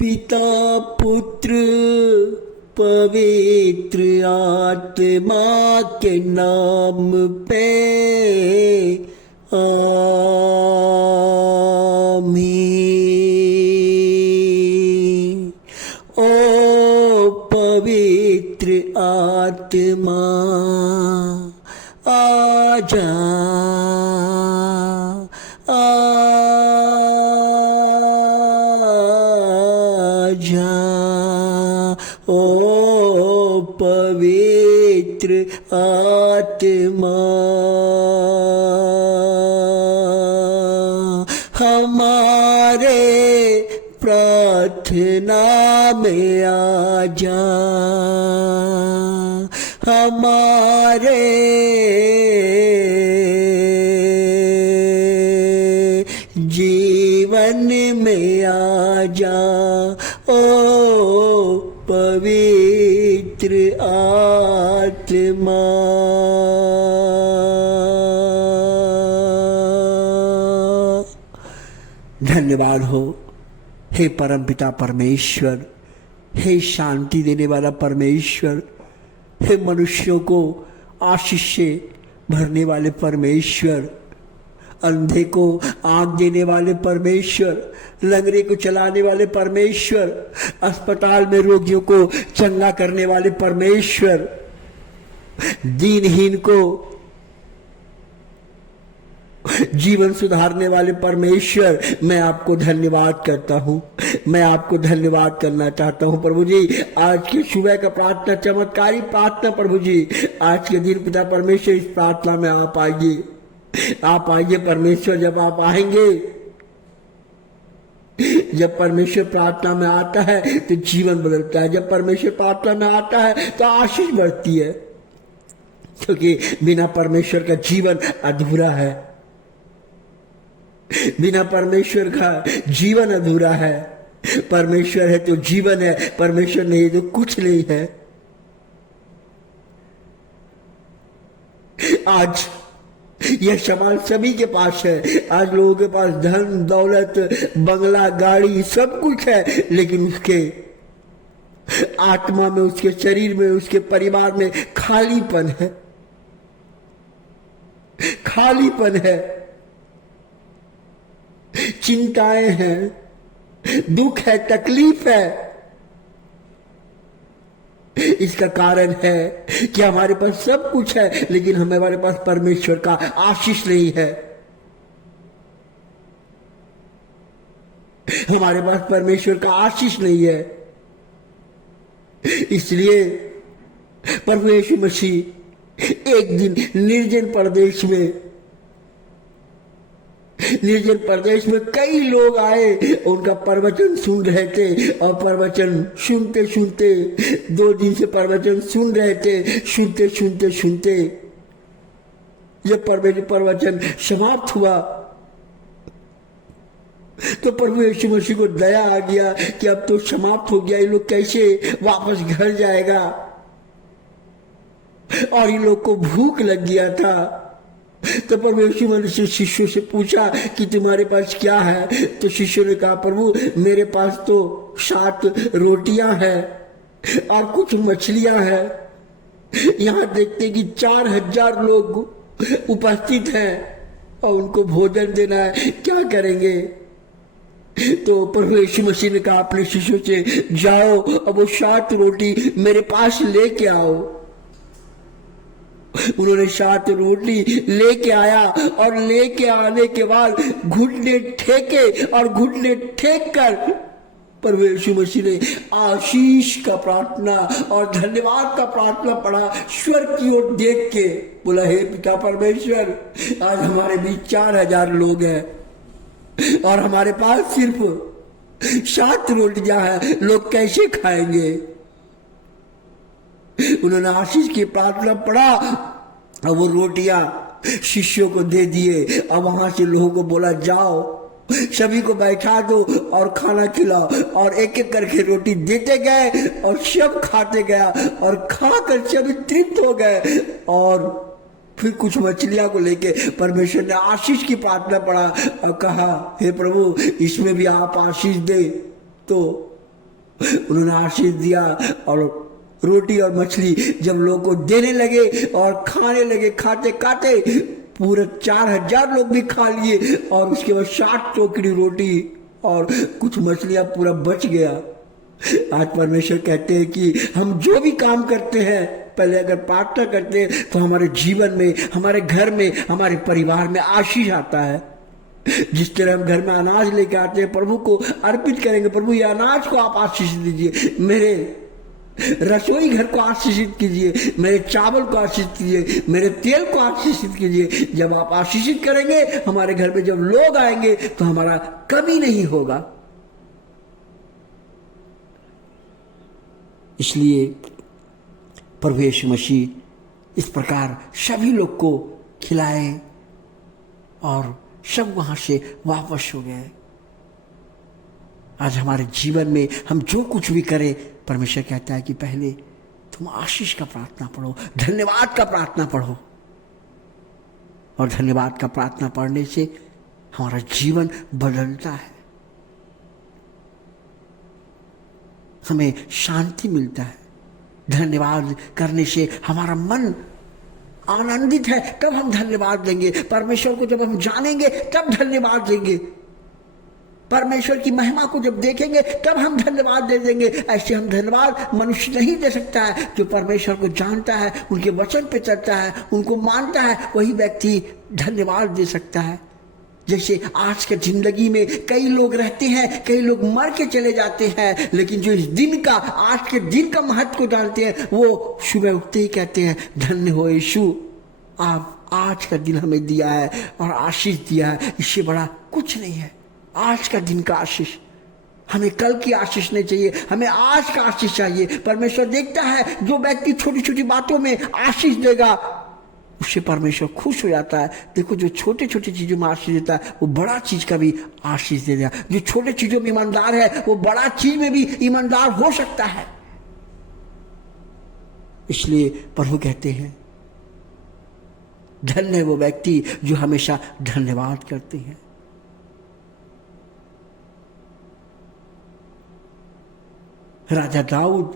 पिता पुत्र पवित्र आत्मा के नाम पे आमीन। ओ पवित्र आत्मा आजा आजा, ओ पवित्र आत्मा हमारे प्रार्थना में आजा, हमारे जीवन में आजा, ओ पवित्र आत्मा। धन्यवाद हो हे परमपिता परमेश्वर, हे शांति देने वाला परमेश्वर, हे मनुष्यों को आशीष से भरने वाले परमेश्वर, अंधे को आँख देने वाले परमेश्वर, लंगड़े को चलाने वाले परमेश्वर, अस्पताल में रोगियों को चंगा करने वाले परमेश्वर, दीनहीन को जीवन सुधारने वाले परमेश्वर, मैं आपको धन्यवाद करता हूँ। मैं आपको धन्यवाद करना चाहता हूँ प्रभु जी। आज की सुबह का प्रार्थना चमत्कारी प्रार्थना प्रभु जी, आज के दिन पिता परमेश्वर इस प्रार्थना में आप आइए, आप आइए परमेश्वर। जब आप आएंगे, जब परमेश्वर प्रार्थना में आता है तो जीवन बदलता है, जब परमेश्वर प्रार्थना में आता है तो आशीष बढ़ती है, क्योंकि बिना परमेश्वर का जीवन अधूरा है, बिना परमेश्वर का जीवन अधूरा है। परमेश्वर है तो जीवन है, परमेश्वर नहीं तो कुछ नहीं है। आज यह सवाल सभी के पास है। आज लोगों के पास धन दौलत बंगला गाड़ी सब कुछ है, लेकिन उसके आत्मा में, उसके शरीर में, उसके परिवार में खालीपन है, खालीपन है, चिंताएं हैं, दुख है, तकलीफ है। इसका कारण है कि हमारे पास सब कुछ है, लेकिन हमारे पास परमेश्वर का आशीष नहीं है। हमारे पास परमेश्वर का आशीष नहीं है। इसलिए प्रभु यीशु मसीह एक दिन निर्जन प्रदेश में कई लोग आए, उनका प्रवचन सुन रहे थे, और प्रवचन सुनते सुनते 2 दिन से प्रवचन सुन रहे थे, सुनते सुनते सुनते जब प्रवचन समाप्त हुआ तो प्रभु यीशु मसीह को दया आ गया कि अब तो समाप्त हो गया, ये लोग कैसे वापस घर जाएगा। और इन लोग को भूख लग गया था। तो प्रभु यीशु मसीह शिष्यों से पूछा कि तुम्हारे पास क्या है? तो शिष्यों ने कहा, प्रभु मेरे पास तो 7 रोटियां हैं और कुछ मछलियां हैं। यहाँ देखते कि 4000 लोग उपस्थित हैं और उनको भोजन देना है, क्या करेंगे? तो प्रभु यीशु मसीह ने कहा अपने शिष्यों से, जाओ और वो 7 रोटी मेरे पास लेके आओ। उन्होंने 7 रोटी लेके आया, और लेके आने के बाद घुटने ठेके, और घुटने टेक कर प्रभु यीशु मसीह ने आशीष का प्रार्थना और धन्यवाद का प्रार्थना पढ़ा, स्वर की ओर देख के बोला, हे पिता परमेश्वर, आज हमारे बीच 4000 लोग हैं और हमारे पास सिर्फ 7 रोटियां हैं, लोग कैसे खाएंगे? उन्होंने आशीष की प्रार्थना पढ़ा और वो रोटियां शिष्यों को दे दिए, और वहां से लोगों को बोला, जाओ सभी को बैठा दो और खाना खिलाओ। और एक एक करके रोटी देते गए और सब खाते गया, और खाकर सभी तृप्त हो गए। और फिर कुछ मछलियां को लेके परमेश्वर ने आशीष की प्रार्थना पढ़ा और कहा, हे प्रभु इसमें भी आप आशीष दे। तो उन्होंने आशीष दिया और रोटी और मछली जब लोगों को देने लगे और खाने लगे, खाते खाते पूरे 4000 लोग भी खा लिए और उसके बाद 60 टोकरी रोटी और कुछ मछलियां पूरा बच गया। आज परमेश्वर कहते हैं कि हम जो भी काम करते हैं, पहले अगर प्रार्थना करते हैं तो हमारे जीवन में, हमारे घर में, हमारे परिवार में आशीष आता है। जिस तरह हम घर में अनाज लेके आते हैं, प्रभु को अर्पित करेंगे, प्रभु ये अनाज को आप आशीष दीजिए, मेरे रसोई घर को आशीषित कीजिए, मेरे चावल को आशीषित कीजिए, मेरे तेल को आशीषित कीजिए। जब आप आशीषित करेंगे, हमारे घर में जब लोग आएंगे तो हमारा कमी नहीं होगा। इसलिए प्रभु यीशु मसीह इस प्रकार सभी लोग को खिलाए और सब वहां से वापस हो गए। आज हमारे जीवन में हम जो कुछ भी करें, परमेश्वर कहता है कि पहले तुम आशीष का प्रार्थना पढ़ो, धन्यवाद का प्रार्थना पढ़ो। और धन्यवाद का प्रार्थना पढ़ने से हमारा जीवन बदलता है, हमें शांति मिलता है। धन्यवाद करने से हमारा मन आनंदित है, तब हम धन्यवाद देंगे। परमेश्वर को जब हम जानेंगे तब धन्यवाद देंगे। परमेश्वर की महिमा को जब देखेंगे तब हम धन्यवाद दे देंगे। ऐसे हम धन्यवाद मनुष्य नहीं दे सकता है। जो परमेश्वर को जानता है, उनके वचन पे चलता है, उनको मानता है, वही व्यक्ति धन्यवाद दे सकता है। जैसे आज के जिंदगी में कई लोग रहते हैं, कई लोग मर के चले जाते हैं, लेकिन जो इस दिन का, आज के दिन का महत्व को जानते हैं, वो सुबह उठते ही कहते हैं, धन्य हो यीशु, आप आज का दिन हमें दिया है और आशीष दिया है। इससे बड़ा कुछ नहीं है। आज का दिन का आशीष, हमें कल की आशीष नहीं चाहिए, हमें आज का आशीष चाहिए। परमेश्वर देखता है जो व्यक्ति छोटी छोटी बातों में आशीष देगा, उससे परमेश्वर खुश हो जाता है। देखो, जो छोटे छोटे चीजों में आशीष देता है, वो बड़ा चीज का भी आशीष दे देगा। जो छोटे चीजों में ईमानदार है, वो बड़ा चीज में भी ईमानदार हो सकता है। इसलिए प्रभु कहते हैं, धन्य है वो व्यक्ति जो हमेशा धन्यवाद करते हैं। राजा दाऊद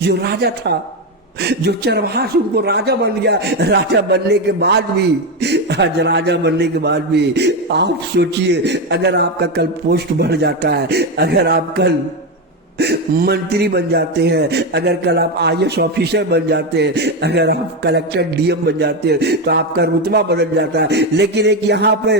जो राजा था, जो चरवाहा से उनको राजा बन गया, राजा बनने के बाद भी, आज राजा बनने के बाद भी आप सोचिए, अगर आपका कल पोस्ट बढ़ जाता है, अगर आप कल मंत्री बन जाते हैं, अगर कल आप IAS ऑफिसर बन जाते हैं, अगर आप कलेक्टर DM बन जाते हैं, तो आपका रुतबा बदल जाता है। लेकिन एक यहाँ पे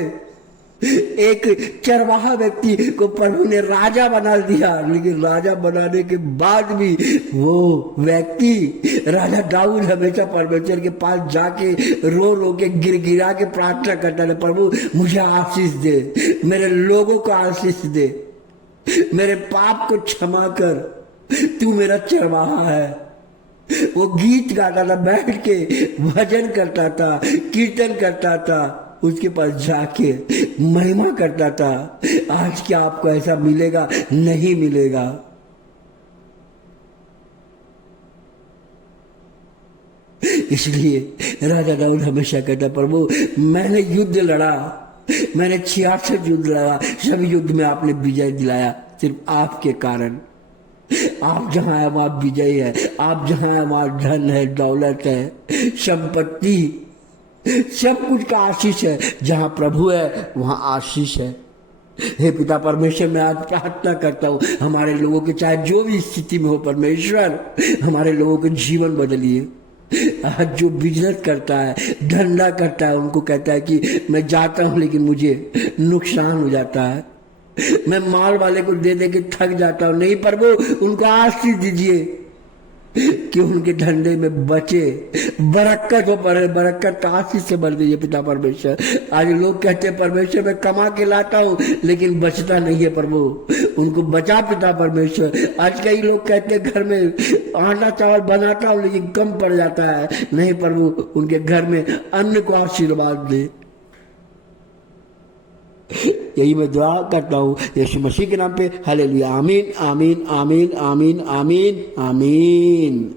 एक चरवाहा व्यक्ति को प्रभु ने राजा बना दिया, लेकिन राजा बनाने के बाद भी वो व्यक्ति, राजा दाऊद, हमेशा परमेश्वर के पास जाके रो रो के गिरा के प्रार्थना करता है, प्रभु मुझे आशीष दे, मेरे लोगों को आशीष दे, मेरे पाप को क्षमा कर, तू मेरा चरवाहा है। वो गीत गाता था, बैठ के भजन करता था, कीर्तन करता था, उसके पास जाके महिमा करता था। आज क्या आपको ऐसा मिलेगा? नहीं मिलेगा। इसलिए राजा दाऊद हमेशा कहता, प्रभु मैंने युद्ध लड़ा, मैंने 66 युद्ध लड़ा, सभी युद्ध में आपने विजय दिलाया, सिर्फ आपके कारण। आप जहां है वहां विजय है, आप जहां है वहां धन है, दौलत है, संपत्ति, सब कुछ का आशीष है। जहां प्रभु है वहां आशीष है। हे पिता परमेश्वर, मैं आज प्रार्थना करता हूँ, हमारे लोगों के चाहे जो भी स्थिति में हो, परमेश्वर हमारे लोगों के जीवन बदलिए। आज जो बिजनेस करता है, धंधा करता है, उनको कहता है कि मैं जाता हूँ लेकिन मुझे नुकसान हो जाता है, मैं माल वाले को दे दे के थक जाता हूँ। नहीं प्रभु, उनको आशीष दीजिए कि उनके धंधे में बचे, बरकत हो, पड़े बरकत का आशीष से भर दीजिए पिता परमेश्वर। आज लोग कहते हैं परमेश्वर मैं कमा के लाता हूँ लेकिन बचता नहीं है, प्रभु उनको बचा पिता परमेश्वर। आज कई लोग कहते हैं घर में आटा चावल बनाता हूँ लेकिन कम पड़ जाता है। नहीं प्रभु, उनके घर में अन्न को आशीर्वाद दे। यही मैं दुआ करता हूँ यीशु मसीह के नाम पे। हालेलुया, आमीन आमीन आमीन आमीन आमीन आमीन।